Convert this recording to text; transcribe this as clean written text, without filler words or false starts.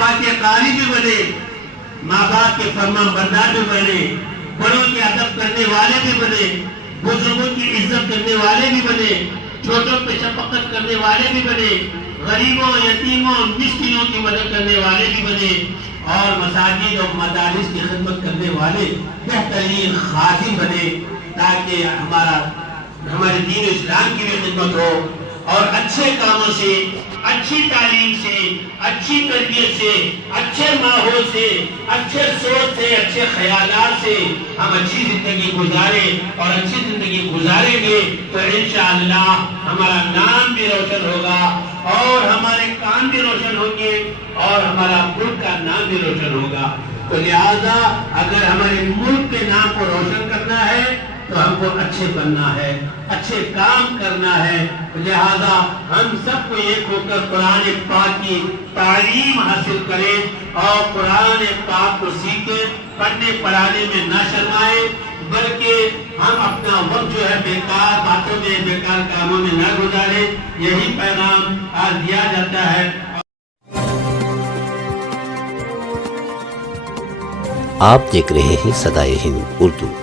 पाक कारी भी बने, माँ बाप के फरमान बरदार भी बने, बड़ों के अदब करने वाले भी बने, बुजुर्गों की इज्जत करने वाले भी बने, छोटों पे शफकत करने वाले भी बने, गरीबों, यतीमों, मिस्किनों की मदद करने वाले भी बने, और मसाजिद और मदारिस की खिदमत करने वाले बेहतरीन खादिम बने, ताकि हमारे दीन इस्लाम की भी खिदमत हो। और अच्छे कामों से, अच्छी तालीम से, अच्छी तरबियत से, अच्छे माहौल से, अच्छे सोच से, अच्छे ख्यालात से हम अच्छी जिंदगी गुजारें, और अच्छी जिंदगी गुजारेंगे तो इंशाअल्लाह हमारा नाम भी रोशन होगा, और हमारे काम भी रोशन होंगे, और हमारा मुल्क का नाम भी रोशन होगा। तो लिहाजा अगर हमारे मुल्क के नाम को रोशन करना है तो हमको अच्छे बनना है, अच्छे काम करना है। लिहाजा हम सबको एक होकर कुरान पाक की तालीम हासिल करें और कुरान पाक को सीखें, पढ़ने पढ़ाने में न शर्माएं, बल्कि हम अपना वक्त जो है बेकार बातों में, बेकार कामों में न गुजारें। यही पैगाम आज दिया जाता है। आप देख रहे हैं सदाए हिंद उर्दू।